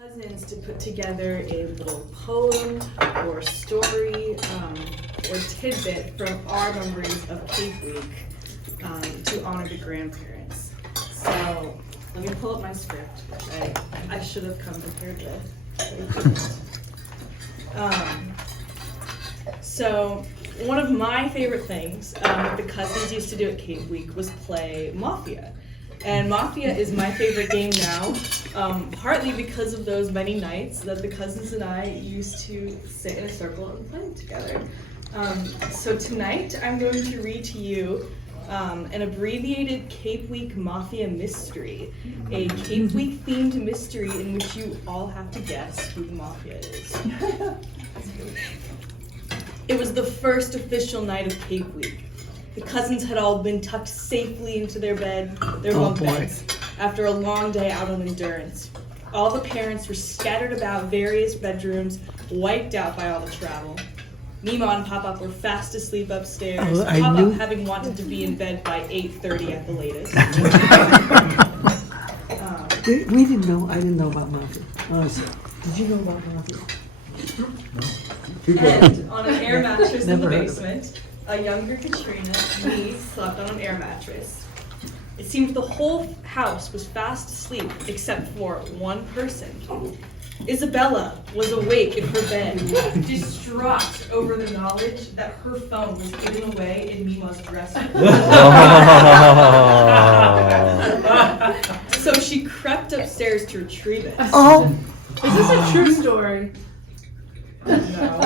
cousins to put together a little poem or story or tidbit from our memories of Cape Week to honor the grandparents. So let me pull up my script, which I should have come prepared with. So one of my favorite things that the cousins used to do at Cape Week was play Mafia. And Mafia is my favorite game now, partly because of those many nights that the cousins and I used to sit in a circle and play together. So tonight I'm going to read to you an abbreviated Cape Week Mafia mystery, a Cape Week themed mystery in which you all have to guess who the Mafia is. It was the first official night of Cape Week. The cousins had all been tucked safely into their bunk beds, after a long day out on endurance. All the parents were scattered about various bedrooms, wiped out by all the travel. Meema and Poppop were fast asleep upstairs, Poppop having wanted to be in bed by 8:30 at the latest. We didn't know, I didn't know about Mafia. Honestly. Did you know about Mafia? And on an air mattress in the basement, a younger Katrina, me, slept on an air mattress. It seemed the whole house was fast asleep except for one person. Isabella was awake in her bed, distraught over the knowledge that her phone was hidden away in Meema's dresser. So she crept upstairs to retrieve it. Oh! Is this a true story? No.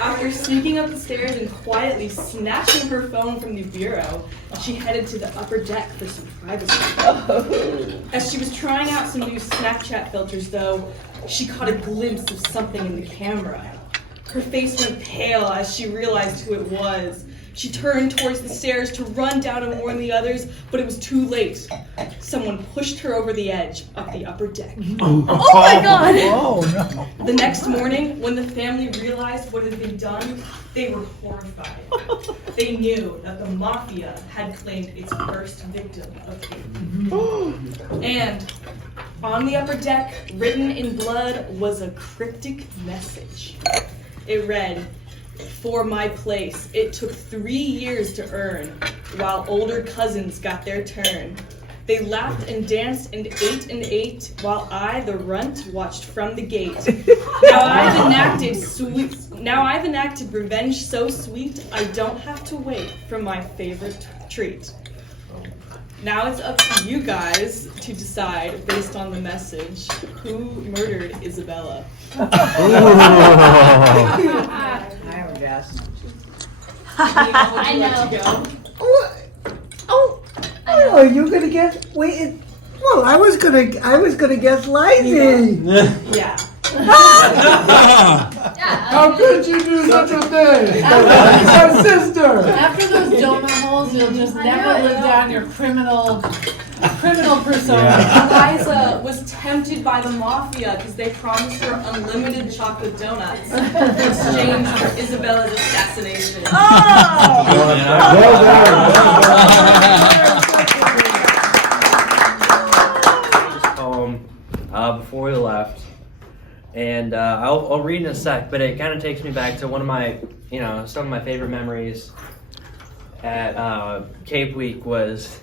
After sneaking up the stairs and quietly snatching her phone from the bureau, she headed to the upper deck for some privacy. As she was trying out some new Snapchat filters, though, she caught a glimpse of something in the camera. Her face went pale as she realized who it was. She turned towards the stairs to run down and warn the others, but it was too late. Someone pushed her over the edge of the upper deck. Oh my God! Oh no! The next morning, when the family realized what had been done, they were horrified. They knew that the Mafia had claimed its first victim of Cape. And on the upper deck, written in blood, was a cryptic message. It read, "For my place, it took 3 years to earn, while older cousins got their turn. They laughed and danced and ate, while I, the runt, watched from the gate. Now I've enacted revenge so sweet, I don't have to wait for my favorite treat." Now it's up to you guys to decide, based on the message, who murdered Isabella. I would guess. Meema, would you like to go? Oh, you're gonna guess? Wait, well, I was gonna guess Lizzie. Yeah. How could you do such a thing? It's our sister! After those donut holes, you'll just never live down your criminal persona. Yeah. Eliza was tempted by the Mafia because they promised her unlimited chocolate donuts in exchange for Isabella's assassination. Before we left, and I'll read in a sec, but it kind of takes me back to one of my, some of my favorite memories at Cape Week was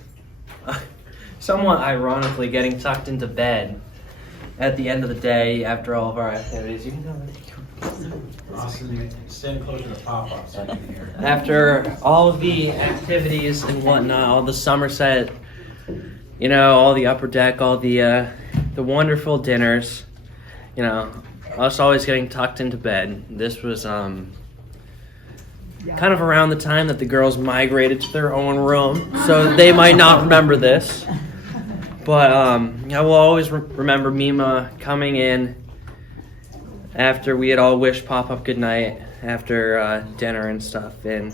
somewhat ironically getting tucked into bed at the end of the day after all of our activities. Austin, stand closer to Pop-Up so I can hear. After all of the activities and whatnot, all the Somerset, all the upper deck, all the wonderful dinners, us always getting tucked into bed. This was kind of around the time that the girls migrated to their own room, so they might not remember this. But I will always remember Meema coming in after we had all wished Pop-Up goodnight after dinner and stuff, and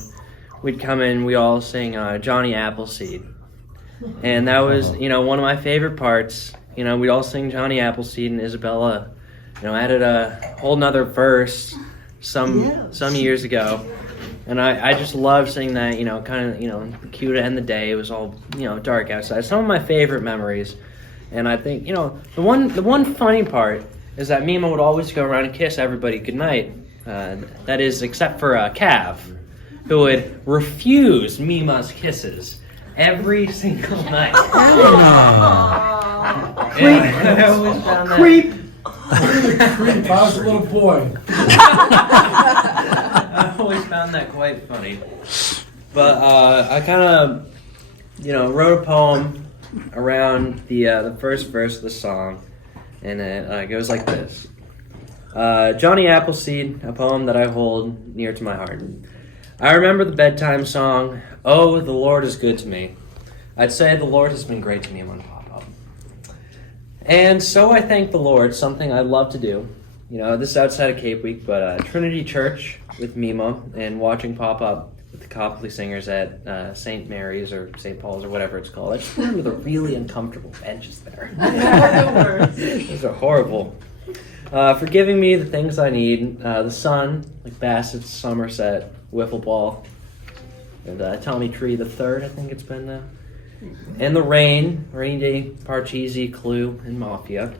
we'd come in, we all sing Johnny Appleseed. And that was, one of my favorite parts. We'd all sing Johnny Appleseed, and Isabella, added a whole nother verse some years ago. And I just love singing that, kind of, cue to end the day. It was all, dark outside. Some of my favorite memories, And I think, the one funny part is that Meema would always go around and kiss everybody goodnight. That is, except for Cav, who would refuse Meema's kisses every single night. I always found that. Creep. Creep, I was a little boy. I always found that quite funny. But I kind of, wrote a poem around the first verse of the song, and it goes like this. Johnny Appleseed, a poem that I hold near to my heart. I remember the bedtime song, "Oh, the Lord is good to me." I'd say the Lord has been great to me, Meema Poppop. And so I thank the Lord, something I love to do. This is outside of Cape Week, but Trinity Church with Meema and watching Pop-Up with the Copley Singers at St. Mary's or St. Paul's or whatever it's called. I just remember the really uncomfortable benches there. Those are horrible. For giving me the things I need, the sun, like Bassett's Somerset, wiffle ball, and Tommy Tree the Third, I think it's been now. And the rain, Rainy Day, Parcheesi, Clue, and Mafia.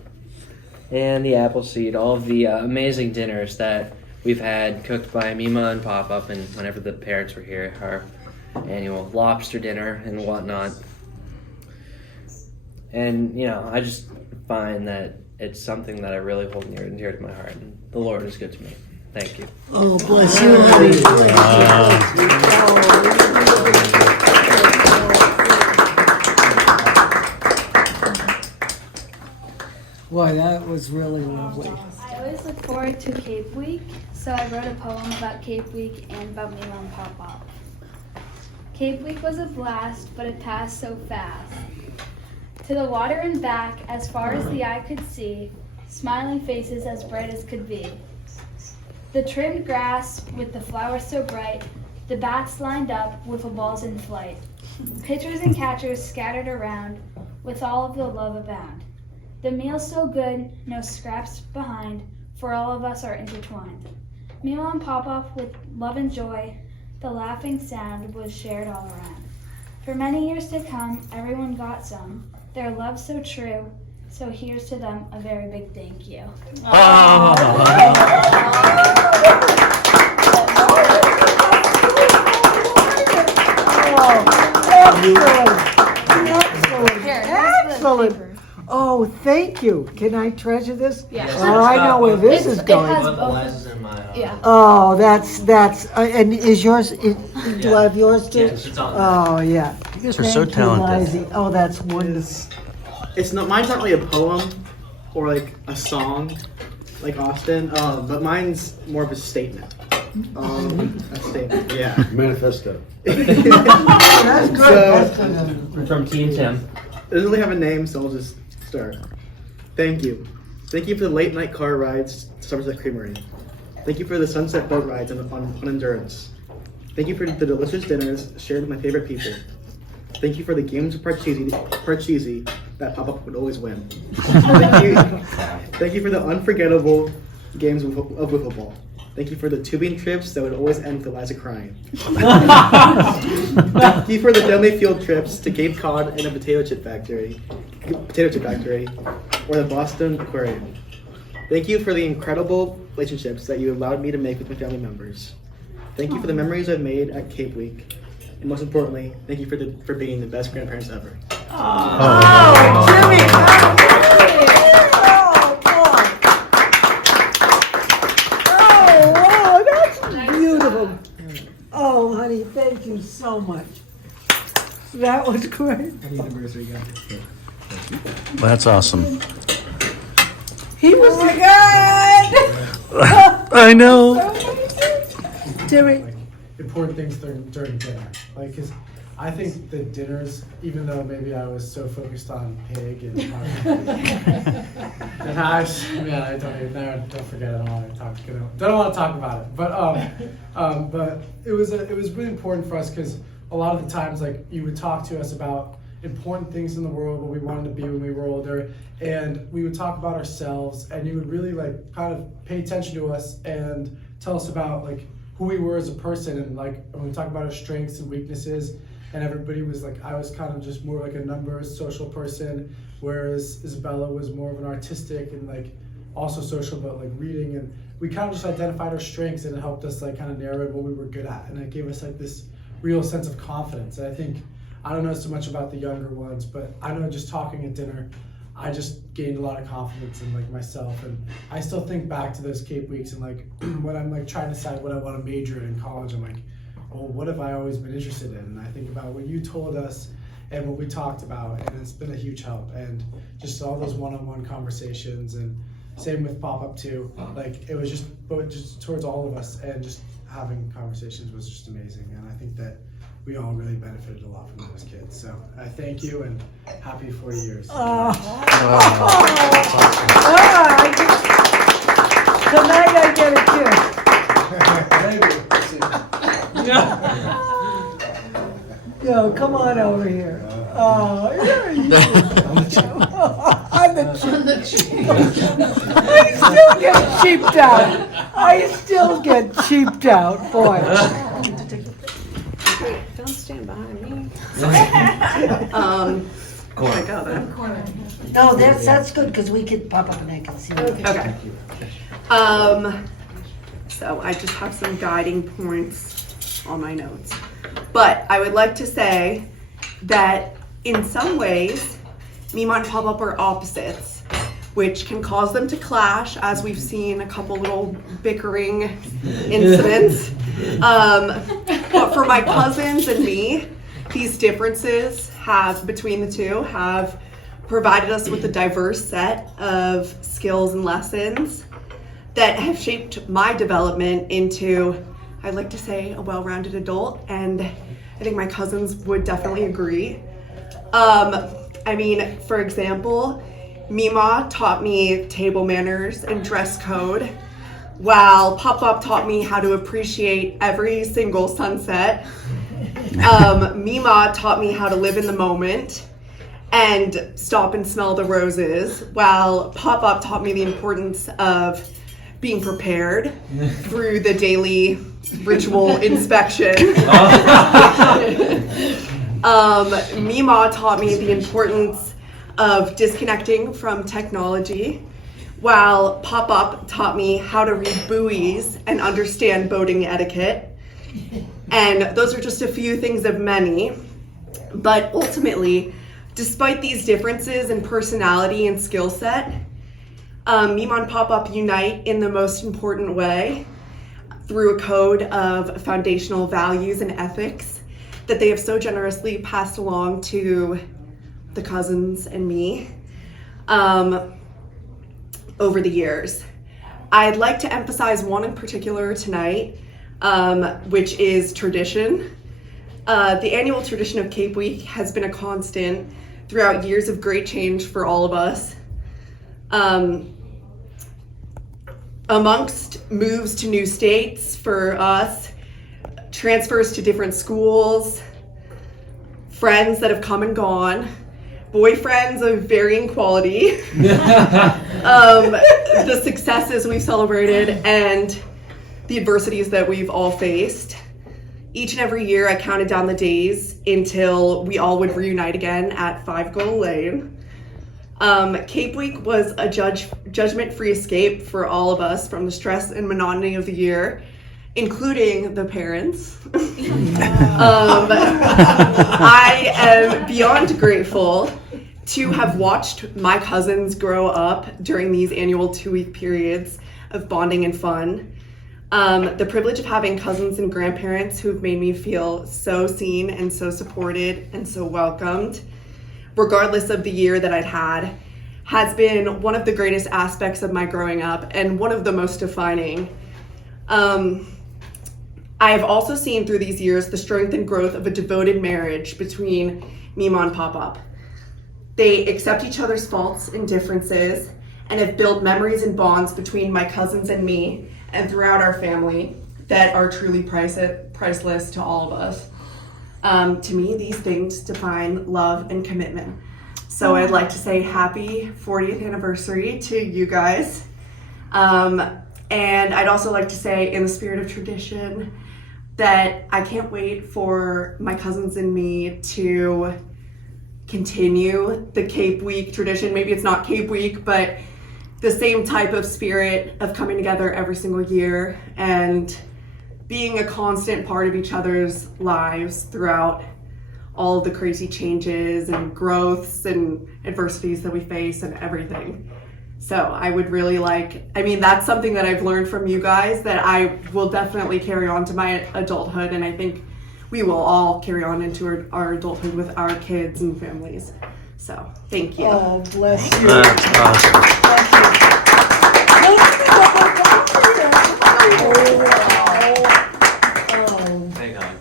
And the Appleseed, all of the amazing dinners that we've had cooked by Meema and Pop-Up, and whenever the parents were here, our annual lobster dinner and whatnot. And, I just find that it's something that I really hold near and dear to my heart, and the Lord is good to me. Thank you. Oh, bless you, honey. Boy, that was really lovely. I always look forward to Cape Week, so I wrote a poem about Cape Week and about Meema and Pop-Pop. Cape Week was a blast, but it passed so fast. To the water and back, as far as the eye could see, smiling faces as bright as could be. The trimmed grass with the flowers so bright, the bats lined up, wiffle balls in flight. Pitchers and catchers scattered around, with all of the love abound. The meal so good, no scraps behind, for all of us are intertwined. Meema and Pop-Up with love and joy, the laughing sound was shared all around. For many years to come, everyone got some, their love so true, so here's to them a very big thank you. Excellent. Oh, thank you. Can I treasure this? Yeah. Oh, I know where this is going. has Put the both. lenses in my Yeah. Oh, that's, and is yours, do I have yours too? Yes, it's on there. Oh, yeah. You guys are so talented. Oh, that's wonderful. Mine's not really a poem or like a song like Austin, but mine's more of a statement. A statement, yeah. Manifesto. That's good. That's So, good. From Team Tim. it doesn't really have a name, so I'll just start. Thank you. Thank you for the late night car rides to Somerset Creamery. Thank you for the sunset boat rides on Endurance. Thank you for the delicious dinners shared with my favorite people. Thank you for the games of Parcheesi that Pop-Up would always win. Thank you for the unforgettable games of wiffle ball. Thank you for the tubing trips that would always end with Eliza crying. Thank you for the deadly field trips to Cape Cod and a potato chip factory, or the Boston Aquarium. Thank you for the incredible relationships that you allowed me to make with my family members. Thank you for the memories I've made at Cape Week. And most importantly, thank you for being the best grandparents ever. Oh, Jimmy! Oh, wow, that's beautiful. Oh, honey, thank you so much. That was great. That's awesome. He was good. I know. Jimmy. Important things during dinner. Like, cause I think the dinners, even though maybe I was so focused on pig and and I don't forget. I don't want to talk about it. But it was really important for us because a lot of the times, like, you would talk to us about important things in the world, what we wanted to be when we were older, and we would talk about ourselves, and you would really like kind of pay attention to us and tell us about like who we were as a person, and like when we talk about our strengths and weaknesses, and everybody was like, I was kind of just more like a numbers social person, whereas Isabella was more of an artistic and like also social, but like reading, and we kind of just identified our strengths, and it helped us like kind of narrow what we were good at, and it gave us like this real sense of confidence. And I think, I don't know so much about the younger ones, but I know just talking at dinner, I just gained a lot of confidence in like myself, and I still think back to those Cape weeks, and like when I'm like trying to decide what I want to major in college, I'm like, oh, what have I always been interested in? And I think about what you told us and what we talked about, and it's been a huge help. And just all those one-on-one conversations, and same with Pop-Up too. Like it was just towards all of us, and just having conversations was just amazing. And I think that we all really benefited a lot from those kids. So I thank you, and happy 40 years. Tonight I get a kiss. Yo, come on over here. Oh, yeah, you. On the cheek. I still get cheaped out. I still get cheaped out, boy. Don't stand behind me. Where I go then? No, that's good, because we could pop up and I can see you. Okay. So I just have some guiding points on my notes. But I would like to say that in some ways, Meema and Poppop are opposites, which can cause them to clash, as we've seen a couple little bickering incidents. But for my cousins and me, these differences between the two have provided us with a diverse set of skills and lessons that have shaped my development into, I'd like to say, a well-rounded adult, and I think my cousins would definitely agree. I mean, for example, Meema taught me table manners and dress code, while Pop-Up taught me how to appreciate every single sunset. Meema taught me how to live in the moment and stop and smell the roses, while Pop-Up taught me the importance of being prepared through the daily ritual inspection. Meema taught me the importance of disconnecting from technology, while Pop-Up taught me how to read buoys and understand boating etiquette. And those are just a few things of many. But ultimately, despite these differences in personality and skill set, Meema and Pop-Up unite in the most important way through a code of foundational values and ethics that they have so generously passed along to the cousins and me over the years. I'd like to emphasize one in particular tonight, which is tradition. The annual tradition of Cape Week has been a constant throughout years of great change for all of us. Amongst moves to new states for us, transfers to different schools, friends that have come and gone, boyfriends of varying quality, the successes we've celebrated, and the adversities that we've all faced. Each and every year I counted down the days until we all would reunite again at 5 Goal Lane. Cape Week was a judgment-free escape for all of us from the stress and monotony of the year, including the parents. I am beyond grateful to have watched my cousins grow up during these annual 2-week periods of bonding and fun. The privilege of having cousins and grandparents who've made me feel so seen and so supported and so welcomed, regardless of the year that I'd had, has been one of the greatest aspects of my growing up and one of the most defining. I have also seen through these years the strength and growth of a devoted marriage between Meema and Poppop. They accept each other's faults and differences and have built memories and bonds between my cousins and me and throughout our family that are truly priceless to all of us. To me, these things define love and commitment. So I'd like to say happy 40th anniversary to you guys. And I'd also like to say, in the spirit of tradition, that I can't wait for my cousins and me to continue the Cape Week tradition. Maybe it's not Cape Week, but the same type of spirit of coming together every single year and being a constant part of each other's lives throughout all of the crazy changes and growths and adversities that we face and everything. So I would really that's something that I've learned from you guys that I will definitely carry on to my adulthood, and I think we will all carry on into our adulthood with our kids and families. So thank you. Oh, bless you. That's awesome. Big hug.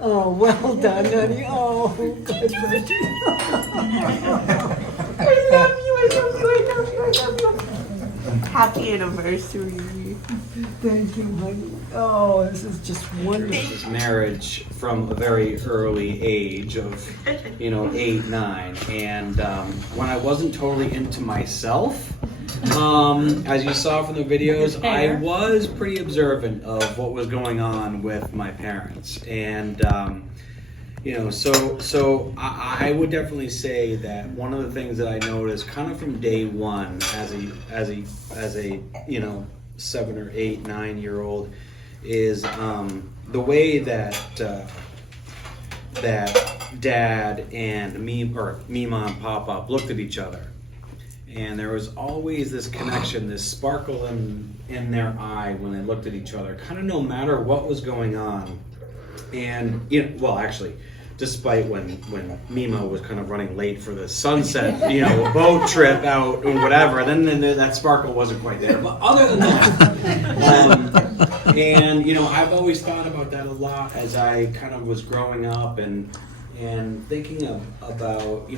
Oh, well done, honey. Oh, good for you. I love you, I love you, I love you, I love you. Happy anniversary. Thank you, honey. Oh, this is just wonderful. This marriage from a very early age of, 8, 9. And when I wasn't totally into myself, as you saw from the videos, I was pretty observant of what was going on with my parents. And, so I would definitely say that one of the things that I noticed kind of from day one as a 7 or 8, 9-year-old is the way that Dad and Meema and Poppop looked at each other, and there was always this connection, this sparkle in their eye when they looked at each other, kind of no matter what was going on. And despite when Meema was kind of running late for the sunset, boat trip out or whatever, then that sparkle wasn't quite there. But other than that, I've always thought about that a lot as I kind of was growing up and thinking about,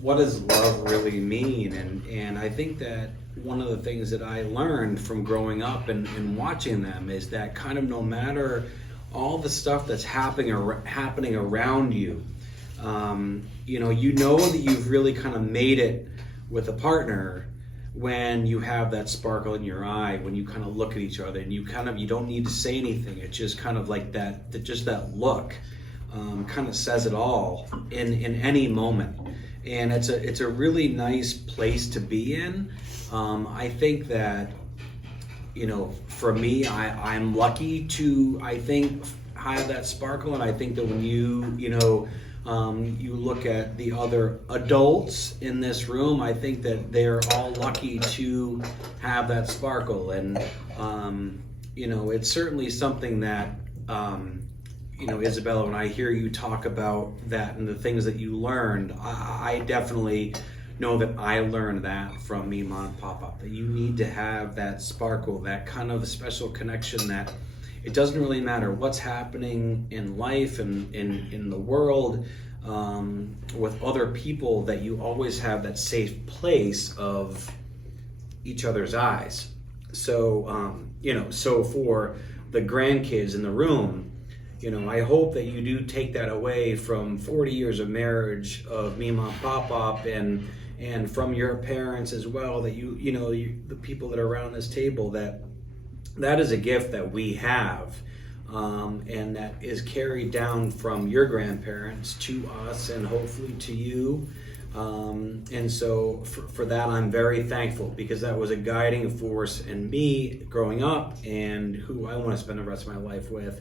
what does love really mean? And I think that one of the things that I learned from growing up and watching them is that kind of no matter all the stuff that's happening around you, that you've really kind of made it with a partner when you have that sparkle in your eye, when you kind of look at each other and you don't need to say anything. It's just kind of like that look kind of says it all in any moment. And it's a really nice place to be in. I think that, for me, I'm lucky to, I think, have that sparkle. And I think that when you look at the other adults in this room, I think that they're all lucky to have that sparkle. And, it's certainly something that, Isabella, when I hear you talk about that and the things that you learned, I definitely know that I learned that from Meema and Poppop, that you need to have that sparkle, that kind of special connection, that it doesn't really matter what's happening in life and in the world with other people, that you always have that safe place of each other's eyes. So, so for the grandkids in the room, I hope that you do take that away from 40 years of marriage of Meema and Poppop and from your parents as well, that the people that are around this table, that is a gift that we have, and that is carried down from your grandparents to us and hopefully to you. And so for that, I'm very thankful, because that was a guiding force in me growing up and who I want to spend the rest of my life with.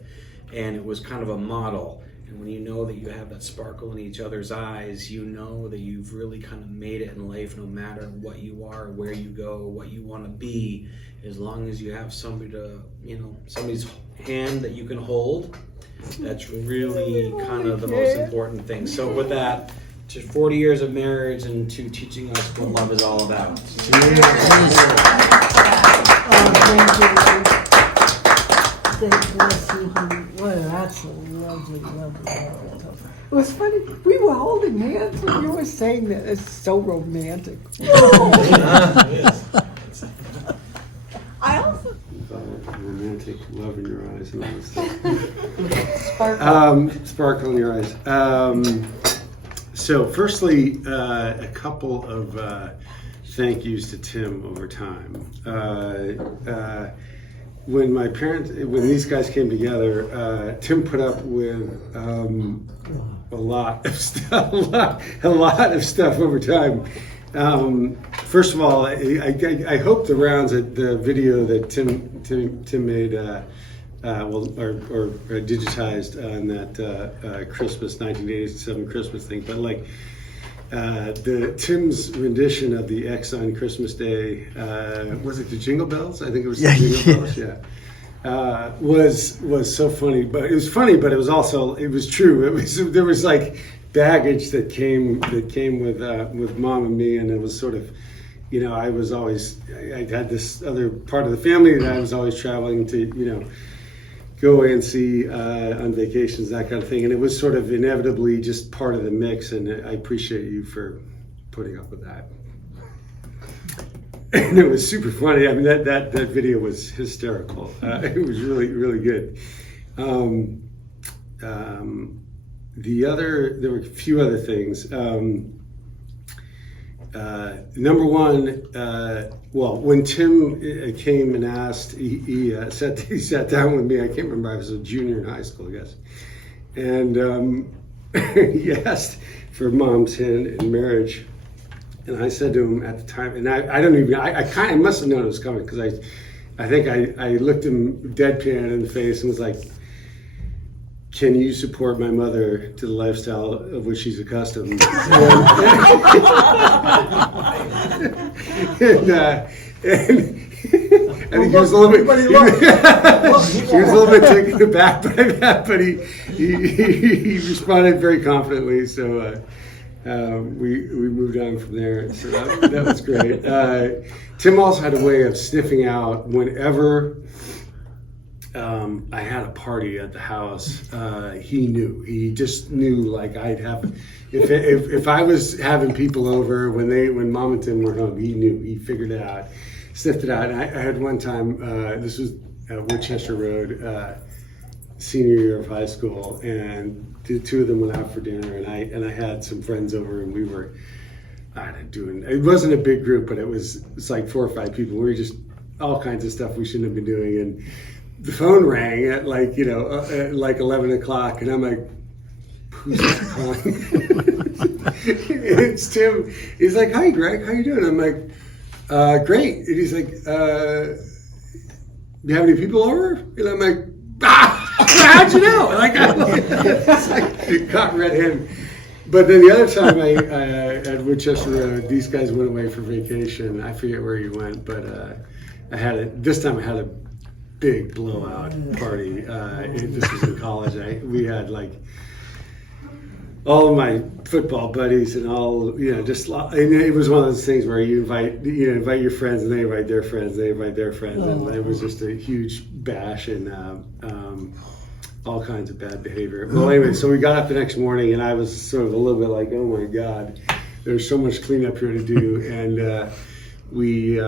And it was kind of a model. And when you know that you have that sparkle in each other's eyes, you know that you've really kind of made it in life, no matter what you are, where you go, what you want to be. As long as you have somebody to, somebody's hand that you can hold, that's really kind of the most important thing. So with that, to 40 years of marriage and to teaching us what love is all about. Thank you. Thank bless you, honey. Well, that's a lovely, lovely, lovely. It was funny. We were holding hands when you were saying that. It's so romantic. I also romantic love in your eyes and all this stuff. Sparkle in your eyes. So firstly, a couple of thank yous to Tim over time. when these guys came together, Tim put up with a lot of stuff, a lot of stuff over time. First of all, I hope the rounds at the video that Tim made, or digitized on that Christmas 1987 Christmas thing, but like Tim's rendition of the X on Christmas Day, was it the Jingle Bells? I think it was the Jingle Bells. Yeah. Was so funny, but it was funny, but it was also, it was true. There was like baggage that came with Mom and me, and it was sort of, you know, I had this other part of the family that I was always traveling to, you know, go away and see on vacations, that kind of thing, and it was sort of inevitably just part of the mix, and I appreciate you for putting up with that. And it was super funny. I mean, that video was hysterical. It was really, really good. There were a few other things. Number one, well, when Tim came and asked, he sat down with me. I can't remember. I was a junior in high school, I guess. And he asked for Mom's hand in marriage. And I said to him at the time, and I must have known it was coming, because I think I looked him deadpan in the face and was like, can you support my mother to the lifestyle of which she's accustomed? And I think he was a little bit taken aback by that, but he responded very confidently. So we moved on from there. So that was great. Tim also had a way of sniffing out whenever I had a party at the house. He knew. He just knew, like, I'd have, if I was having people over when Mom and Tim were home, he knew. He figured it out, sniffed it out. And I had one time. This was at Winchester Road, senior year of high school, and the two of them went out for dinner, and I had some friends over, and we were doing. It wasn't a big group, but it's like 4 or 5 people. We were just all kinds of stuff we shouldn't have been doing, and the phone rang at like 11 o'clock, and I'm like, who's calling? It's Tim. He's like, hi Greg, how you doing? I'm like, great. And he's like, you have any people over? And I'm like, how'd you know? Like, it's like got red-handed. But then the other time at Winchester Road, these guys went away for vacation. I forget where you went, but this time I had a big blowout party. This was in college. We had like all of my football buddies and all, you know, and it was one of those things where you invite your friends, and they invite their friends, and it was just a huge bash and all kinds of bad behavior. Well, anyway, so we got up the next morning, and I was sort of a little bit like, oh my God, there's so much cleanup here to do, and we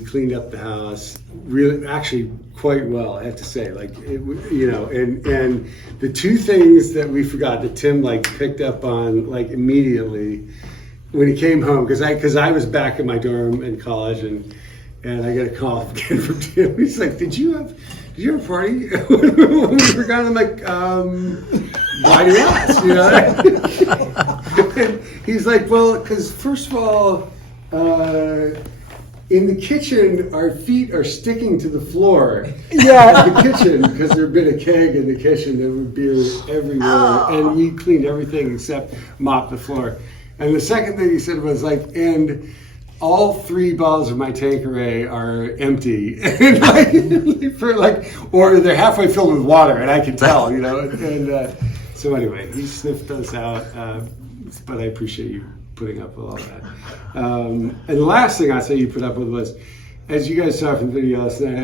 cleaned up the house really, actually quite well, I have to say. Like, and the two things that we forgot that Tim like picked up on like immediately when he came home, because I was back in my dorm in college, and I got a call again from Tim. He's like, did you have a party when we were gone? I'm like, why do you ask? You know? And he's like, well, because first of all, in the kitchen, our feet are sticking to the floor. Yeah. In the kitchen, because there'd been a keg in the kitchen, there was beer everywhere, and we cleaned everything except mop the floor. And the second thing he said was like, and all 3 bottles of my Tanqueray are empty, and or they're halfway filled with water, and I can tell, you know. And so anyway, he sniffed us out, but I appreciate you putting up with all that. And the last thing I say you put up with was, as you guys saw from the video last night,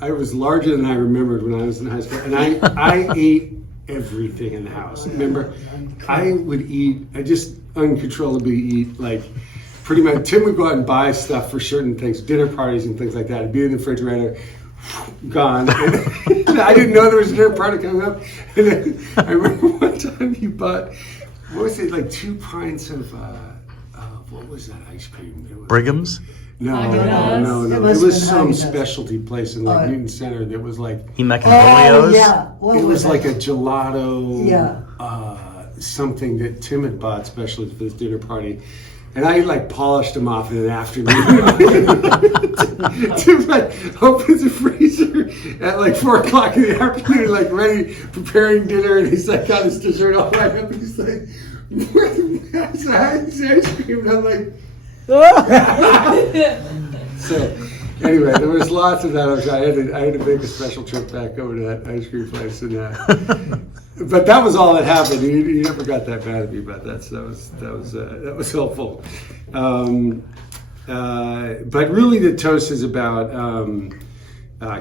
I was larger than I remembered when I was in high school, and I ate everything in the house. Remember, I just uncontrollably eat, like, pretty much. Tim would go out and buy stuff for certain things, dinner parties and things like that. It'd be in the refrigerator, gone. And I didn't know there was a dinner party coming up. And then I remember one time he bought, what was it, like 2 pints of what was that ice cream? It was, Brigham's? No, Haagen-Dazs? no. It It must was have some been Haagen-Dazs. specialty place in like Newton Center that was like, Oh, Hemacambolios? yeah. What it was that? like a gelato, Yeah. something that Tim had bought specially for this dinner party. And I like polished them off in an afternoon. Tim like opens the freezer at like 4 o'clock in the afternoon, like ready, preparing dinner, and he's like got his dessert all lined up. And he's like, "Where the hell's the ice cream?" And I'm like, so anyway, there was lots of that. I had to make a special trip back over to that ice cream place, and but that was all that happened. You never got that mad at me about that. So that was helpful. But really, the toast is about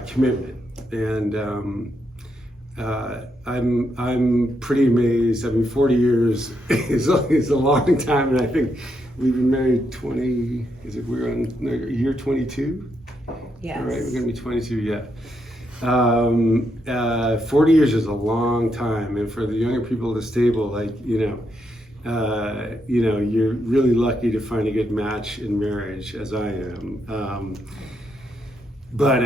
commitment, and I'm pretty amazed. I mean, 40 years is a long time, and I think we've been married 20. We're on year 22? Yes. All right, we're gonna be 22. Yeah. 40 years is a long time, and for the younger people at this table, like you're really lucky to find a good match in marriage, as I am. But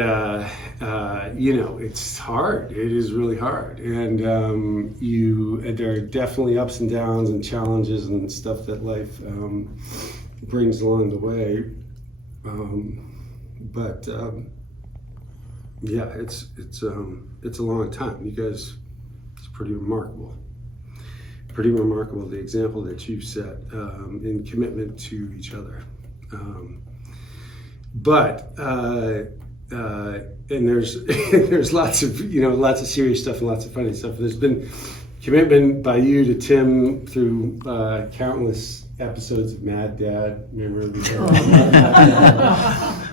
it's hard. It is really hard, and there are definitely ups and downs and challenges and stuff that life brings along the way. Yeah, it's a long time. You guys, it's pretty remarkable. Pretty remarkable, the example that you've set in commitment to each other. And there's lots of serious stuff and lots of funny stuff. There's been commitment by you to Tim through countless episodes of Mad Dad. Remember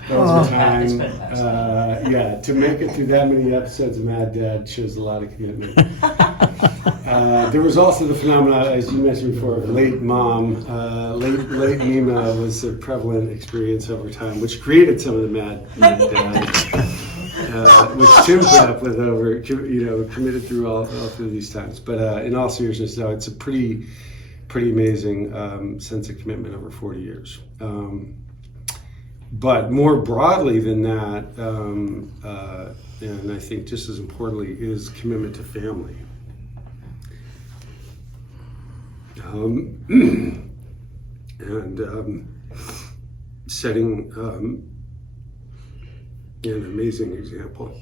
that was a time. To make it through that many episodes of Mad Dad shows a lot of commitment. There was also the phenomenon, as you mentioned before, of late mom. Late Meema was a prevalent experience over time, which created some of the Mad Dad, which Tim put up with over, committed through all through these times. But in all seriousness, though, it's a pretty amazing sense of commitment over 40 years. But more broadly than that, and I think just as importantly, is commitment to family. Setting an amazing example.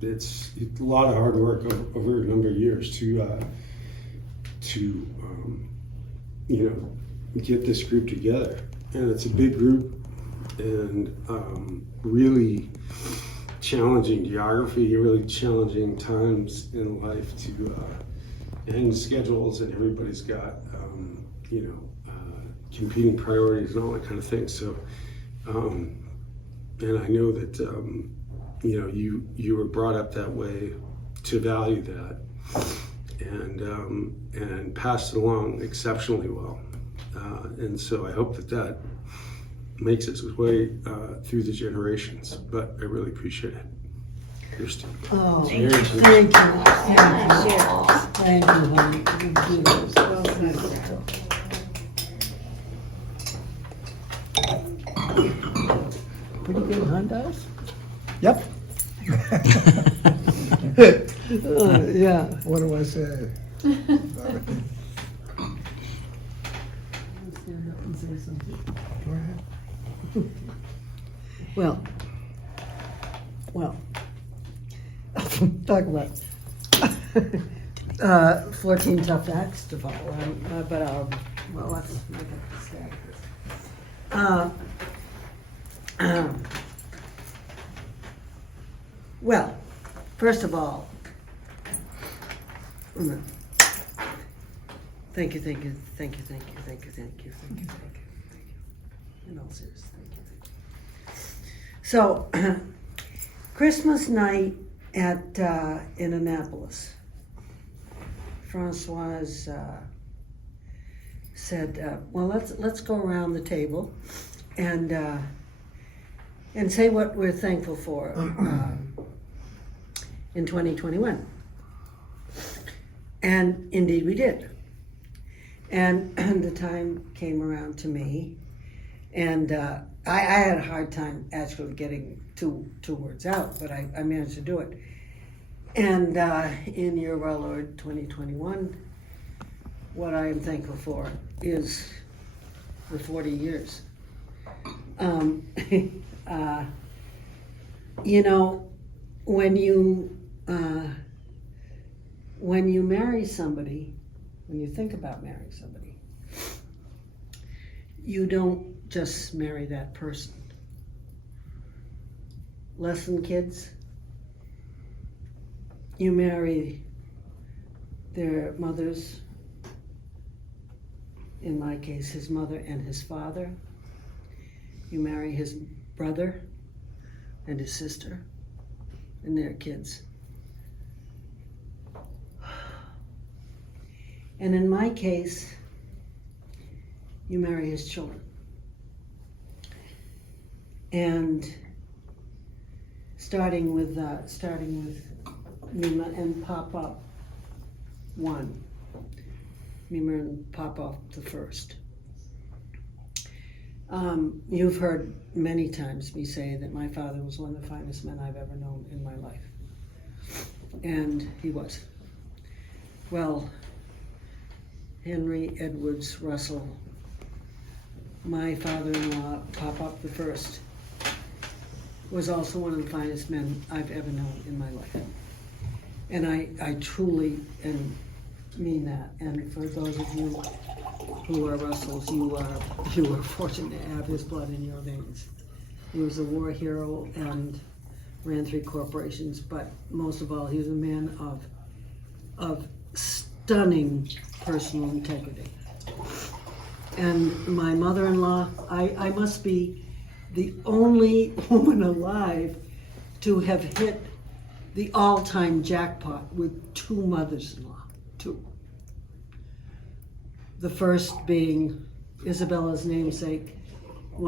It's a lot of hard work over a number of years to get this group together, and it's a big group, and really challenging geography, really challenging times in life and schedules, and everybody's got competing priorities and all that kind of thing. So, and I know that you were brought up that way to value that, and passed it along exceptionally well. And so I hope that makes its way through the generations, but I really appreciate it. Kirsten. Oh, Thank you. Thank you, honey. Pretty good, huh, Daz? Yep. Yeah. What do I say? Well, talk about 14 tough acts to follow, but let's make it start. Well, first of all, thank you. In all seriousness, thank you. So, Christmas night at in Annapolis, Francoise said, "Well, let's go around the table and say what we're thankful for in 2021." And indeed, we did. And the time came around to me, and I had a hard time actually getting two words out, but I managed to do it. And in year of our Lord 2021, what I am thankful for is the 40 years. You know, when you marry somebody, when you think about marrying somebody, you don't just marry that person. Lesson, kids, you marry their mothers, in my case, his mother and his father. You marry his brother and his sister and their kids. And in my case, you marry his children. And starting with Meema and Poppop 1. Meema and Poppop the first. You've heard many times me say that my father was one of the finest men I've ever known in my life. And he was. Well, Henry Edwards Russell, my father-in-law, Poppop the first, was also one of the finest men I've ever known in my life. And I truly mean that. And for those of you who are Russells, you are fortunate to have his blood in your veins. He was a war hero and ran 3 corporations, but most of all, he was a man of stunning personal integrity. And my mother-in-law, I must be the only woman alive to have hit the all-time jackpot with 2 mothers-in-law, 2. The first being Isabella's namesake, I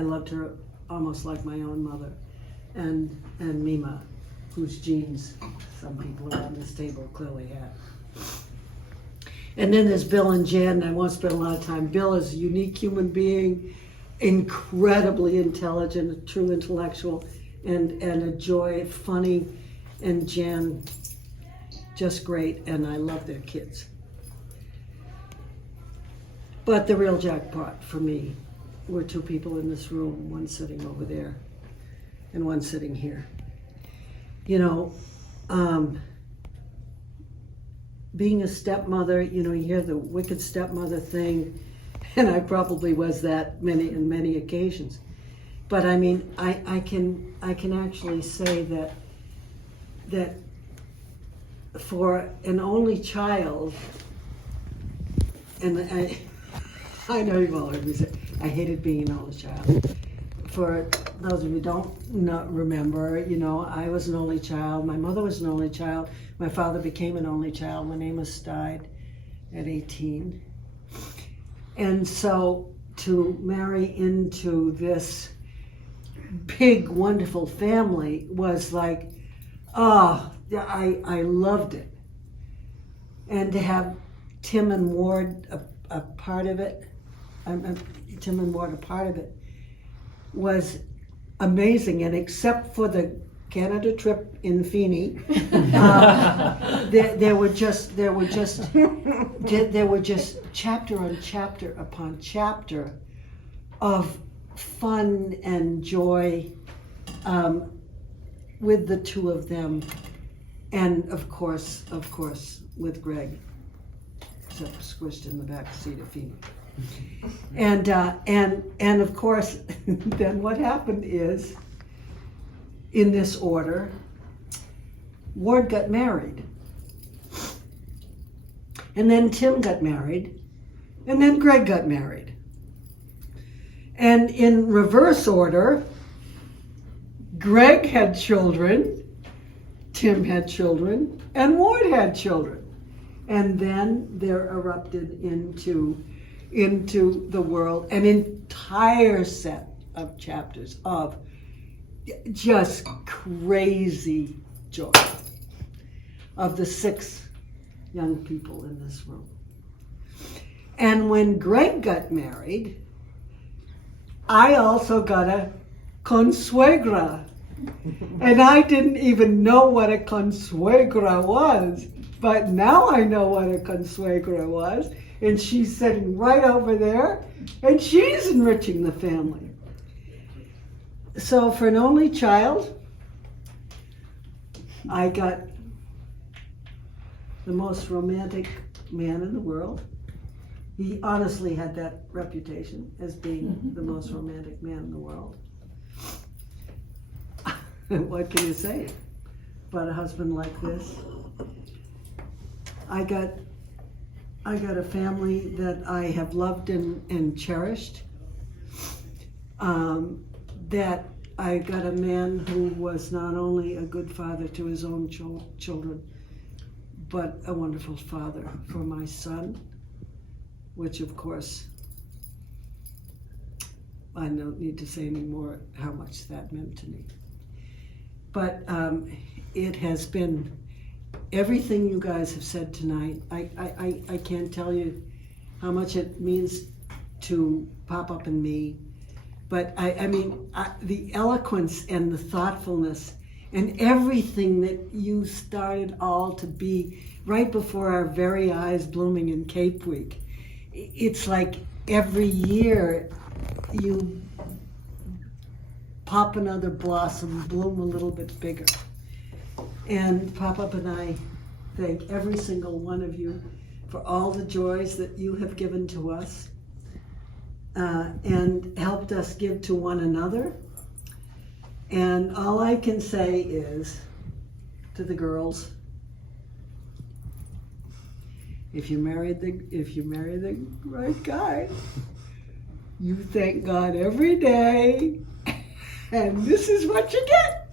loved her almost like my own mother, and Meema, whose genes some people around this table clearly had. And then there's Bill and Jan, and I won't spend a lot of time. Bill is a unique human being, incredibly intelligent, a true intellectual, and a joy, funny, and Jan, just great, and I love their kids. But the real jackpot for me were 2 people in this room, one sitting over there and one sitting here. You know, being a stepmother, you know, you hear the wicked stepmother thing, and I probably was that in many occasions. But I mean, I can actually say that for an only child, and I know you've all heard me say, I hated being an only child. For those of you who don't remember, you know, I was an only child. My mother was an only child. My father became an only child when Amos died at 18. And so to marry into this big, wonderful family was like, oh, I loved it. And to have Tim and Ward a part of it, was amazing. And except for the Canada trip in Feeney, there were just chapter on chapter upon chapter of fun and joy with the 2 of them, and of course with Greg, except squished in the back seat of Feeney. And of course, then what happened is, in this order, Ward got married, and then Tim got married, and then Greg got married. And in reverse order, Greg had children, Tim had children, and Ward had children. And then there erupted into the world an entire set of chapters of just crazy joy of the 6 young people in this room. And when Greg got married, I also got a consuegra. And I didn't even know what a consuegra was. But now I know what a consuegra was. And she's sitting right over there. And she's enriching the family. So for an only child, I got the most romantic man in the world. He honestly had that reputation as being the most romantic man in the world. What can you say about a husband like this? I got a family that I have loved and cherished. That I got a man who was not only a good father to his own children, but a wonderful father for my son, which of course, I don't need to say any more how much that meant to me. But it has been everything you guys have said tonight. I can't tell you how much it means to Pop-Up and me. But I mean, the eloquence and the thoughtfulness and everything that you started all to be right before our very eyes blooming in Cape Week. It's like every year you pop another blossom, bloom a little bit bigger. And Pop-Up and I thank every single one of you for all the joys that you have given to us. And helped us give to one another. And all I can say is to the girls, if you marry the right guy, you thank God every day, and this is what you get.